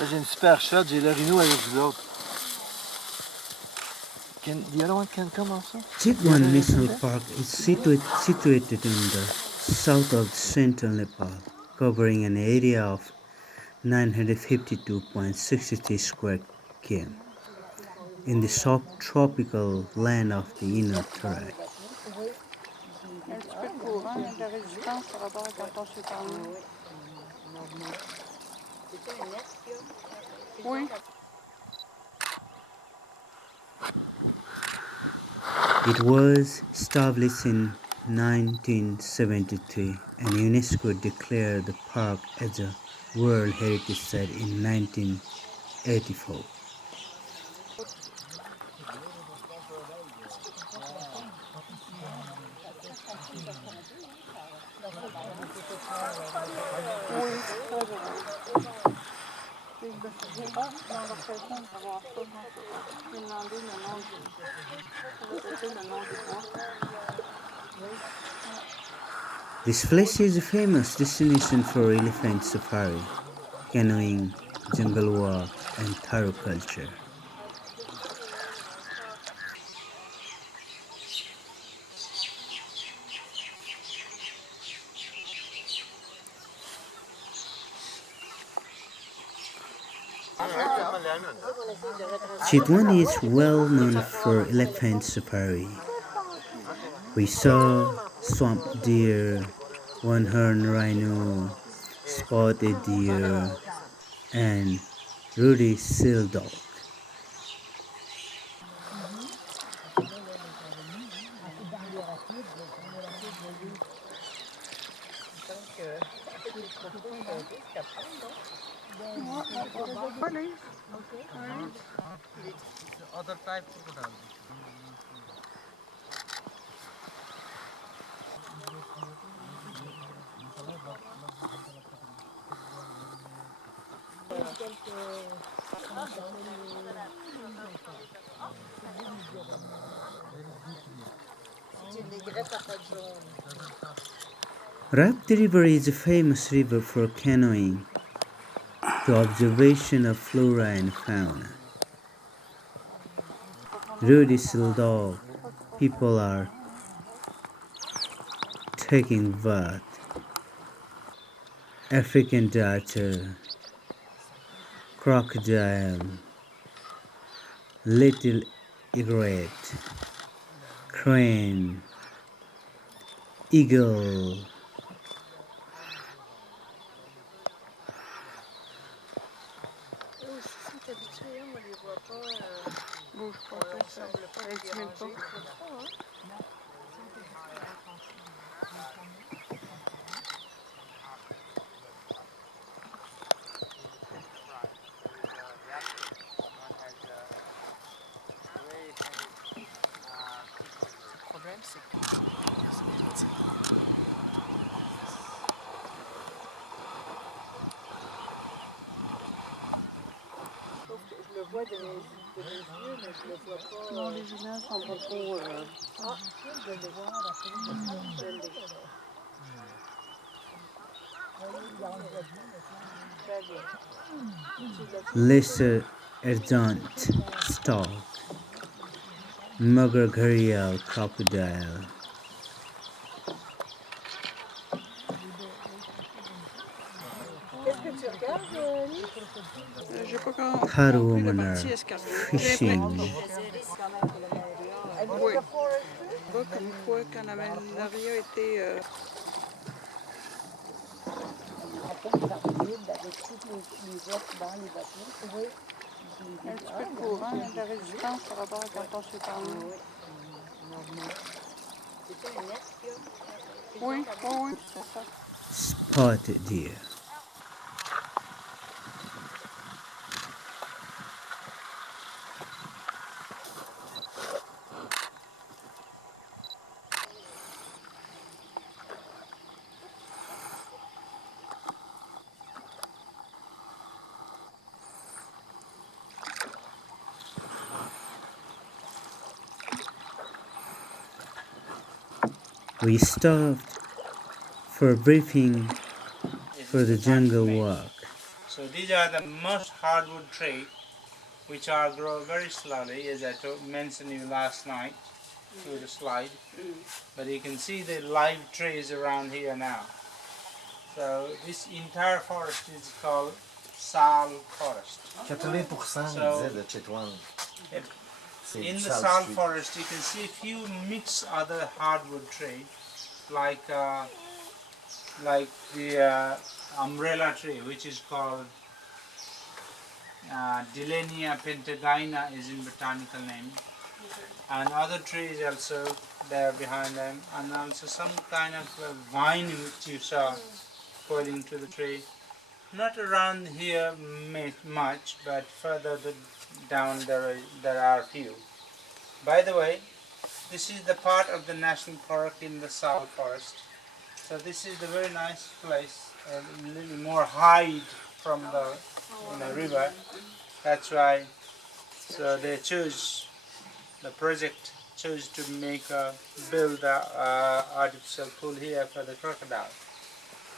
J'ai une super shot, j'ai le rhino avec vous autres. The other one can come also? Chitwan National Park is situated in the south of central Nepal, covering an area of 952.63 square km in the subtropical land of the inner Tarai. Un petit peu de courant, de résistance par rapport à quand on s'est parlé. Oui. It was established in 1973 and UNESCO declared the park as a World Heritage Site in 1984. This place is a famous destination for elephant safari, canoeing, jungle walk, and Tharo culture. Chitwan is well known for elephant safari. We saw swamp deer, one-horned rhino, spotted deer, and ruddy seal dog. Other type of Rapti River is a famous river for canoeing, to observation of flora and fauna. Ruddy seal dog, people are taking bath. African darter, crocodile, little egret, crane, eagle. Je le vois de mes yeux, mais je le vois pas. Non, les images sont pas trop. Je le vois, Lesser erdant stork, mugger gharial crocodile. Qu'est-ce que tu regardes, j'ai pas Tharo compris la women partie are escarpée. fishing. Oui. Pas comme quoi quand la malaria était. Un petit peu de courant, de résistance par rapport à quand on s'est parlé. Oui, oui, c'est ça. Spotted deer. We stopped for a briefing for the jungle walk. So these are the most hardwood tree, which are grow very slowly, as I mentioned you last night through the slide. But you can see the live trees around here now. So this entire forest is called sal forest. 80% So- disait de Chitwan. In the sal forest, you can see a few mixed other hardwood tree, like the umbrella tree, which is called Dilenia pentagina, is in botanical name, and other trees also there behind them, and also some kind of vine which you saw pointing to the tree. Not around here much, but further down there are few. By the way, this is the part of the national park in the Sal forest. So this is the very nice place, a little more hide from the river. That's why. So they choose, the project chose to build a artificial pool here for the crocodile.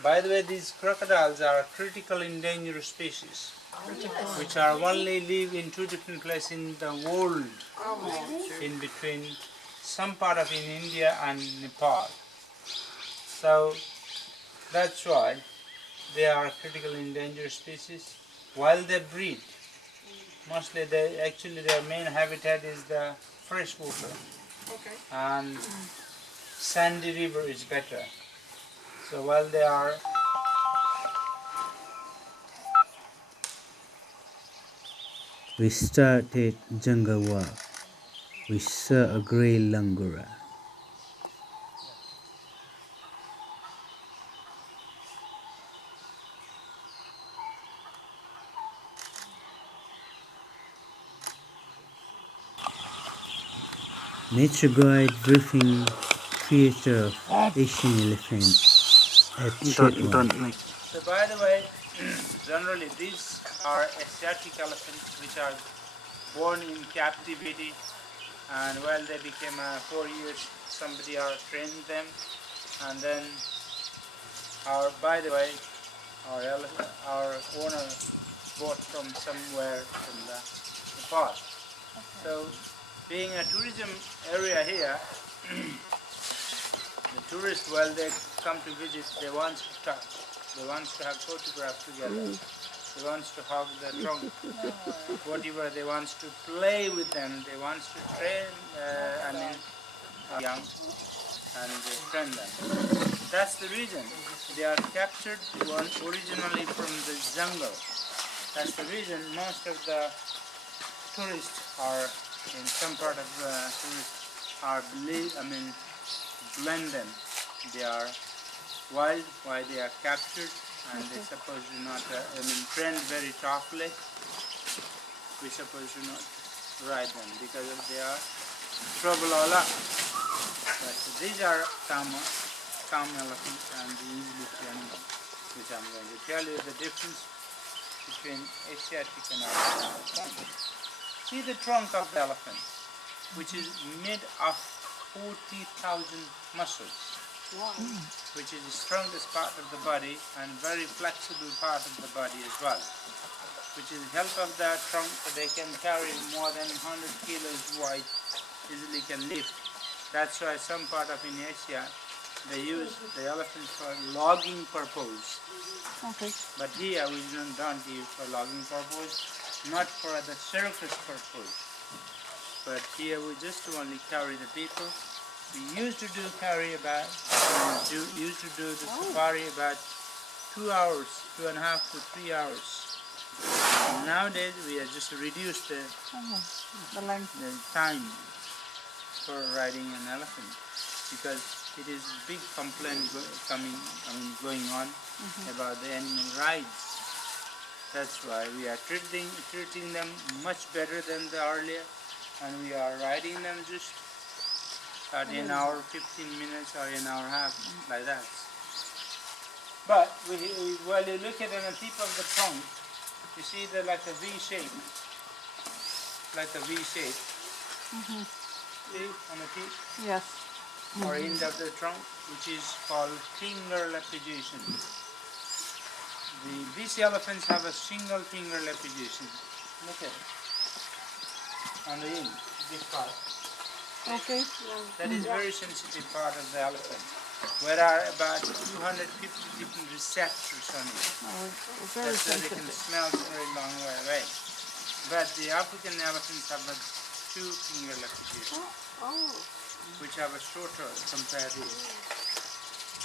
By the way, these crocodiles are critical endangered species, which are only live in two different places in the world, in between some part of in India and Nepal. So that's why they are critical endangered species. While they breed, mostly their main habitat is the fresh water, and sandy river is better. So while they are We started jungle walk. We saw a grey langura. Nature guide briefing creator of Asian elephant at Chitwan. So by the way, generally these are Asiatic elephants which are born in captivity, and while they became 4 years, somebody trained them, and then by the way, our owner bought from somewhere from the Nepal. So being a tourism area here, the tourists, while they come to visit, they want to touch. They want to have photographs together. They want to hug the trunk. Whatever, they want to play with them. They want to train, young, and train them. That's the reason. They are captured originally from the jungle. That's the reason most of the tourists are, in some part of the tourists are blend them. They are wild while they are captured, and they suppose to not, trained very toughly. We suppose to not ride them because they are trouble all up. But these are calm elephants and easily trained, which I'm going to tell you the difference between Asiatic and African. See the trunk of the elephant, which is made of 40,000 muscles, which is the strongest part of the body and very flexible part of the body as well, which is help of the trunk. They can carry more than 100 kilos wide, easily can lift. That's why some part of in Asia they use the elephants for logging purpose. But here we don't use for logging purpose, not for the circus purpose. But here we just only carry the people. We used to do the safari about 2 hours, 2.5 to 3 hours. And nowadays we have just reduced the time for riding an elephant, because it is big complaint going on about the animal rides. That's why we are treating them much better than the earlier, and we are riding them just at an hour, 15 minutes or an hour and a half, like that. But while you look at the tip of the trunk, you see they're like a V shape, See on the tip? Yes. Or end of the trunk, which is called finger lapidation. These elephants have a single finger position. Look at it. On the end, this part. Okay. That is very sensitive part of the elephant. Where are about 250 different receptors on it. Oh, it's very That's why they can sensitive. smell very long way away. But the African elephants have a two-finger position, Oh. which have a shorter compared to this.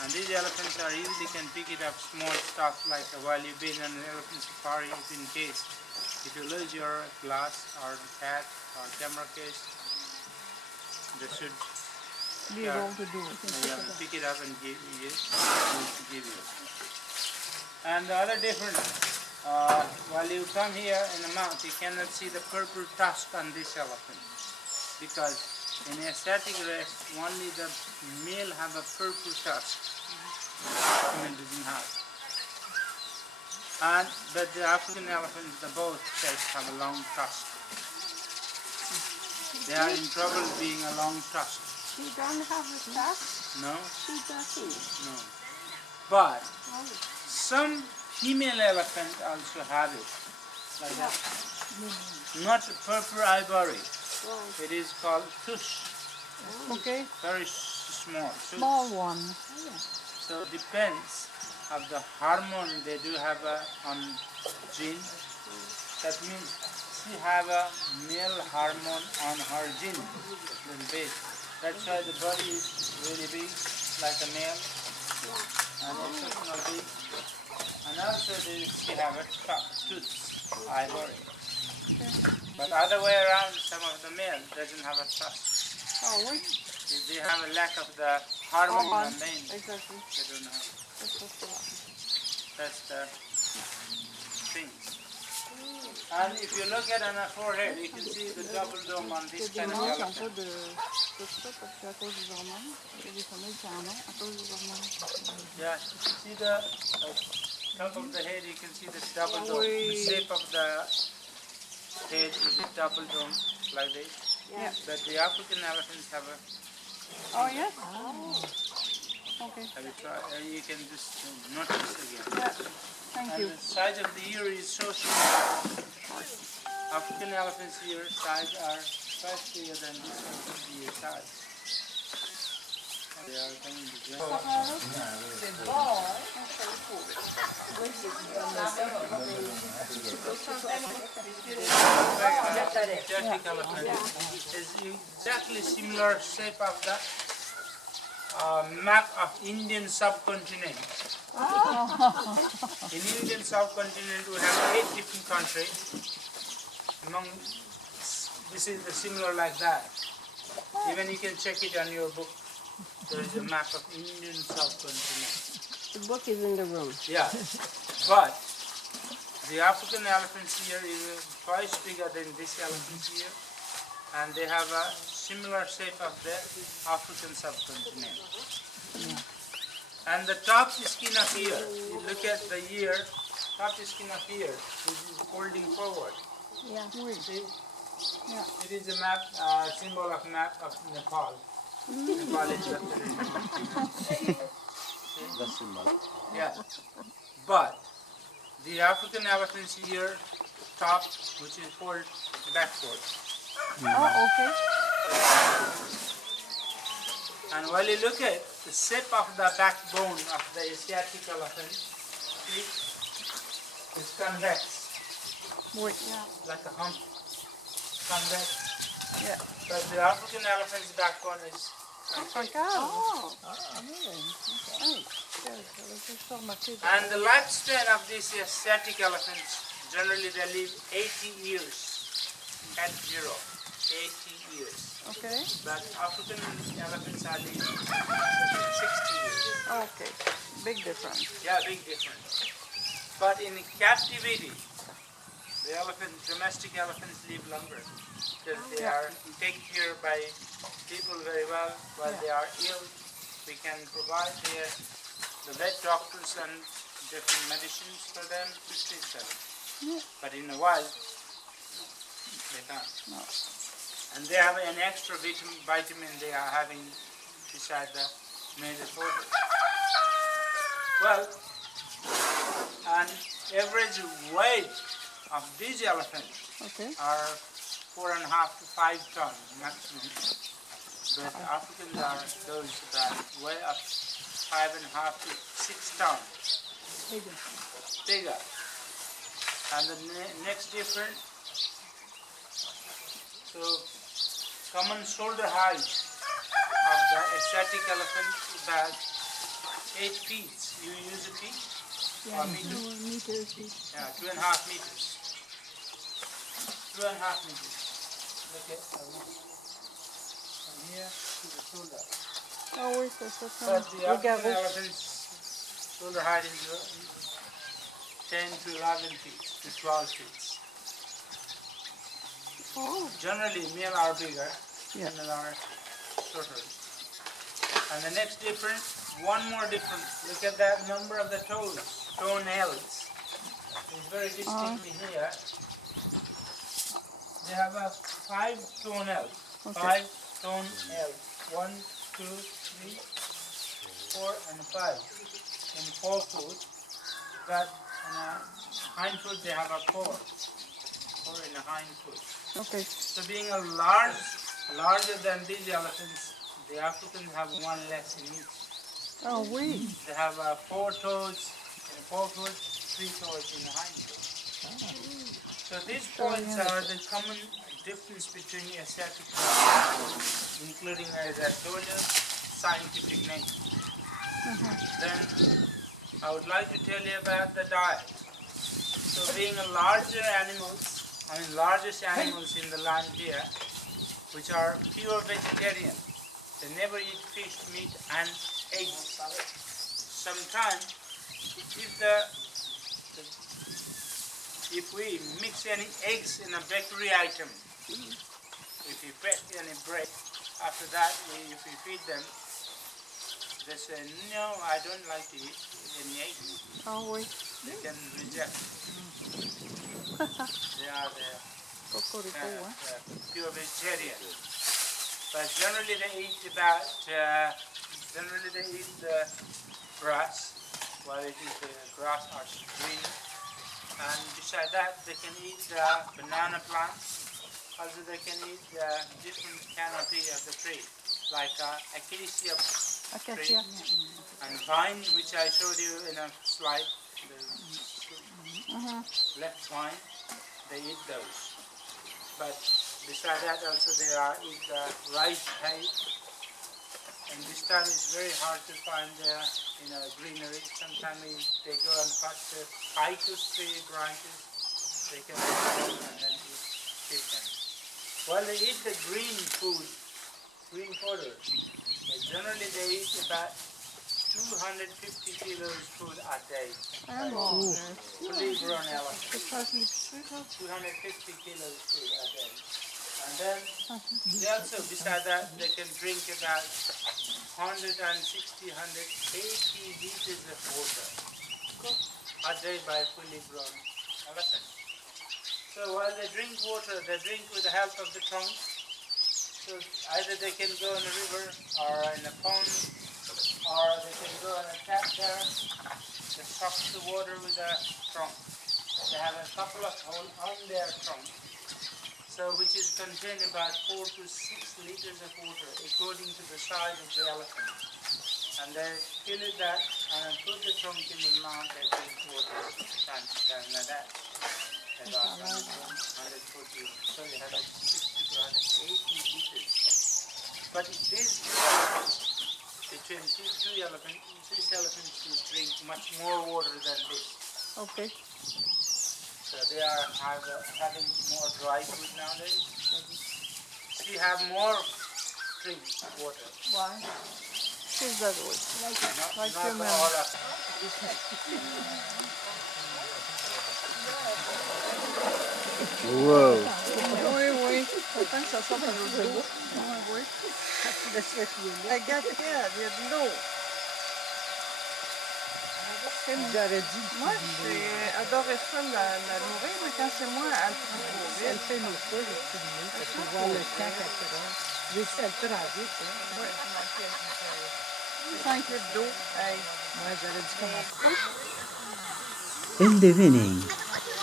And these elephants are easily can pick it up small stuff like while you've been on an elephant safari, if in case if you lose your glass or hat or camera case, they should Be able to do it. pick it up and give you. And the other difference, while you come here in the mount, you cannot see the purple tusk on this elephant because in a static rest, only the male have a purple tusk. Female doesn't have. But the African elephants, the both sexes have a long tusk. They are in trouble being a long tusk. She don't have a tusk? No, She doesn't. no. But some female elephants also have it, like that. Not purple ivory. Right. It is called tush. Okay. Very small. Tush. Small one. So it depends of the hormone they do have on gene. That means she have a male hormone on her gene, the base. That's why the body is really big, like a male, and exceptional big. And also she have a tooth, ivory. But other way around, some of the male doesn't have a tusk. Oh, wait. They have a lack of the hormone Oh, on the vein. exactly. They don't have. That's what's wrong. That's the thing. And if you look at on her forehead, you can see the double dome on this Il y a kind des of gens qui ont elephant. pas de ça parce qu'à cause des hormones. Il y a des femelles qui en ont à cause des hormones. Yeah, see the top of the head, you can see the double dome. The shape of the head is a double dome like this. Yeah. But the African elephants have a, Oh, yes? Oh. Okay. have you tried? You can just notice again. Yeah. Thank And you. the size of the ear is so small. African elephants' ear size are much bigger than this elephant's ear size. They are coming to join. Asiatic elephant is exactly similar shape of the map of Indian subcontinent. In Indian subcontinent we have 8 different countries. Among this is the similar like that. Even you can check it on your book. There is a map of Indian subcontinent. The book is in the room. Yeah, but the African elephant's ear is twice bigger than this elephant's ear, and they have a similar shape of the African subcontinent. And the top skin of ear, you look at the ear, top skin of ear, this is folding forward. Yeah. See? Yeah. It is a map, symbol of map of Nepal. Nepal is represented. The symbol. Yeah, but the African elephant's ear top, which is folded backward. Oh, okay. And while you look at the shape of the backbone of the Asiatic elephant, see, is convex, Wait. Yeah. like a hump, convex. Yeah. But the African elephant's backbone is Regarde. Oh. Really? Okay. And the lifespan of these Asiatic elephants, generally they live 80 years at 0, 80 years. Okay. But African elephants are living 60 years. Okay. Big difference. Yeah, big difference. But in captivity, the domestic elephants live longer because they are taken care by people very well while they are ill. We can provide the vet doctors and different medicines for them to treat them. But in the wild, they can't. No. And they have an extra vitamin they are having beside the male food. Well, And average weight of these elephants Okay. are 4.5 to 5 tons maximum. But Africans are those that weigh up 5.5 to 6 tons. Bigger. And the next difference, so common shoulder height of the Asiatic elephant is about 8 feet. You use a feet? Yeah, Or meter? 2 meters. Yeah, 2.5 meters. 2.5 meters. Okay, from here to the shoulder. Ah oui, c'est ça. But the Le African garrot. elephant's shoulder height is 10 to 11 feet to 12 feet. Oh. Generally, male are bigger, Yeah. female are shorter. And the next difference, one more difference. Look at that number of the toes, toenails. It's very distinctly here. They have a 5 toenails. Okay. 5 toenails. 1, 2, 3, 4, and 5 in 4 foot. But on a hind foot they have a 4. 4 in a hind foot. Okay. So being a larger than these elephants, the Africans have one less in each. Ah oui. They have 4 toes in a 4 foot, 3 toes in a hind foot. So these points are the common difference between Asiatic elephants, including, as I told you, scientific name. Then I would like to tell you about the diet. So being a largest animals in the land here, which are pure vegetarian. They never eat fish, meat, and eggs. Sometimes, if we mix any eggs in a bakery item, if we press any bread, after that, if we feed them, they say, no, I don't like to eat any eggs. Ah oui. They can reject. They are the Cocorico, hein. pure vegetarian. But generally they eat the grass, while it is the grass or green. And beside that they can eat the banana plants. Also they can eat the different canopy of the tree, like acacia tree Acacia. and vine, which I showed you in a slide, the left vine, they eat those. But beside that also they eat the rice hay. And this time it's very hard to find greenery. Sometimes they go and cut the ficus tree branches. They can eat them and then eat them. While they eat the green food, green fodder, generally they eat about 250 kilos food a day. Ah bon. Fully grown elephant. C'est pas l'épicerie, ça? 250 kilos food a day. And then they also, beside that, they can drink about 160, 180 liters of water a day by fully grown elephant. So while they drink water, they drink with the help of the trunk. So either they can go in a river or in a pond, or they can go in a tap there. They suck the water with a trunk. They have a couple of holes on their trunk, so which is contained about 4 to 6 liters of water according to the size of the elephant. And they fill it that and put the trunk in the mouth and drink water time to time like that. About 140, sorry, 160 to 180 liters. But these two elephants, between these elephants will drink much more water than this. Okay. So they are having more dry food nowadays. She have more drink water. Why? She's that way. Like Not human. all of Wow. Oui, oui. Attends que ça sorte à l'eau de l'eau. Oui. Regarde, il y a de l'eau. J'aurais dit. Moi, j'adorais ça, la nourrir, mais quand c'est moi, elle prend trop Elle vite. fait mes pas, le petit nez, parce que voir le temps qu'elle prend. J'ai dit, elle prend vite, hein. Oui. 5 litres d'eau. Hey. Moi, j'aurais dû commencer. In the evening,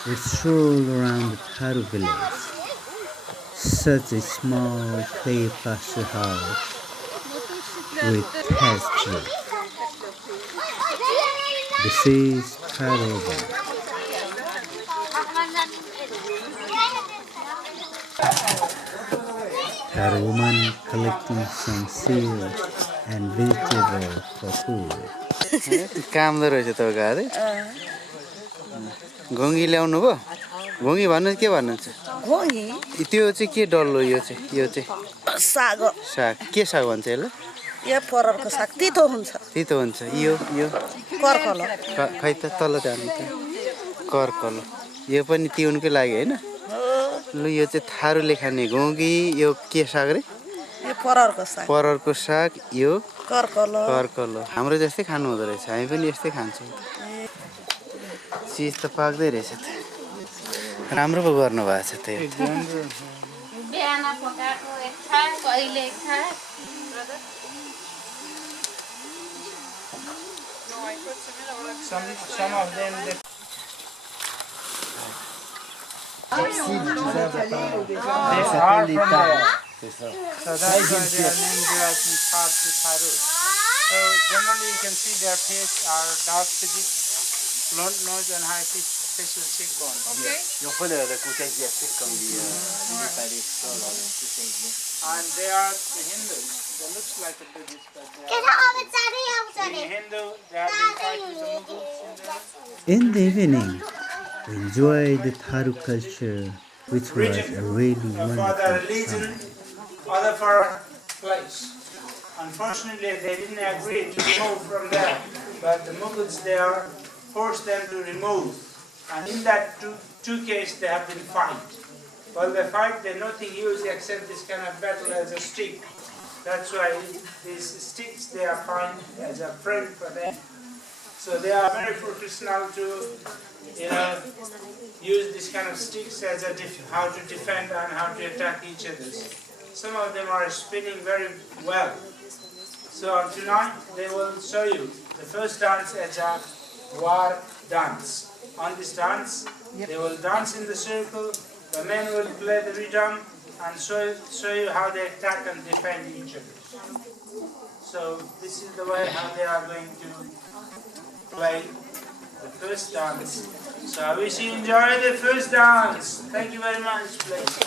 we stroll around the Tharu village. Such a small clay plaster house with thatched roof. This is Tharu. Tharu woman collecting some seeds and vegetables for food. काम त रहेछ तपाईँको हातै घोङ्गी ल्याउनु भयो घोङ्गी भन्नु के भन्नुहुन्छ घोङ्गी त्यो चाहिँ के डल्लो यो चाहिँ साग साग के साग भन्छ यसलाई यो पररको साग तितो हुन्छ तितो हुन्छ यो कर्कलो खै त तल जानु त कर्कलो यो पनि तिउनकै लागि होइन लु यो चाहिँ थारूले खाने घोङ्गी यो के साग रे यो पररको साग पररको साग यो कर्कलो हाम्रो जस्तै खानु हुँदो रहेछ हामी पनि यस्तै खान्छौँ चिज त पाक्दै रहेछ त राम्रो पो गर्नु भएको छ त्यो बिहान पकाएको एक थाक कहिले एक थाक Some of them they are from there. So that's why they are named from Thar to Tharu. So generally you can see their face are dark physique, blunt nose and high facial cheekbone. Okay. And they are the Hindus. They look like a Buddhist, but they are in Hindu. They have been fighting the Mughals in there. In the evening, we enjoy the Tharu culture, which was a really For the wonderful religion, time. other for place. Unfortunately, they didn't agree to remove from there, but the Mughals there forced them to remove. And in that two cases, they have been fight. While they fight, they nothing use except this kind of battle as a stick. That's why these sticks they are fine as a friend for them. So they are very professional to, use this kind of sticks as how to defend and how to attack each other. Some of them are spinning very well. So tonight they will show you the first dance as a war dance. On this dance, they will dance in the circle. The men will play the rhythm and show you how they attack and defend each other. So this is the way how they are going to play the first dance. So I wish you enjoy the first dance. Thank you very much, please.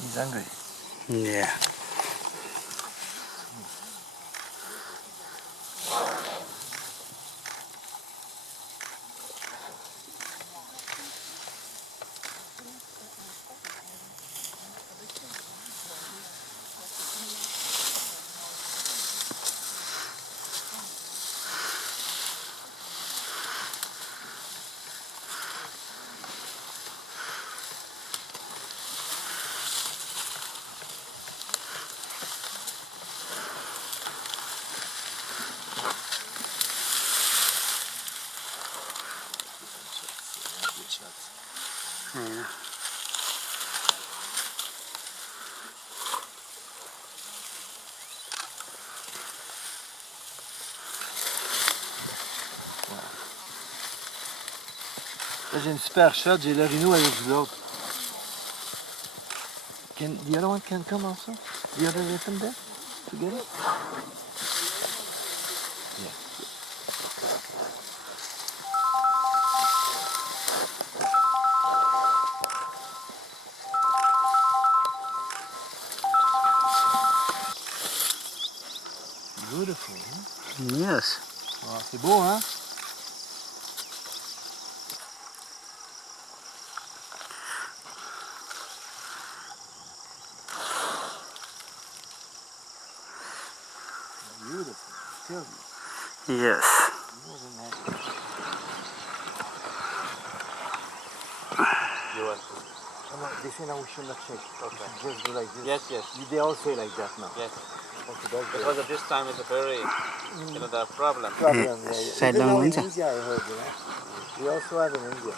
He's hungry. Yeah. Good shots. Yeah. Là, j'ai une super shot, j'ai le rhino avec vous autres. The other one can come also? The other elephant there? Together? Yeah. Beautiful, hein? Yes. Ah, c'est beau, hein? Beautiful. Tell you. Yes. More than that. You want to? Oh, no, they say now we should not shake. Okay. We should just do like this. Yes, yes, They all say like that now. yes. Okay, that's good. Because at this time it's a very, the problem. Problem, yeah. Side Even down now in हुन्छ. India, I heard, you know. We also have in India.